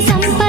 సంప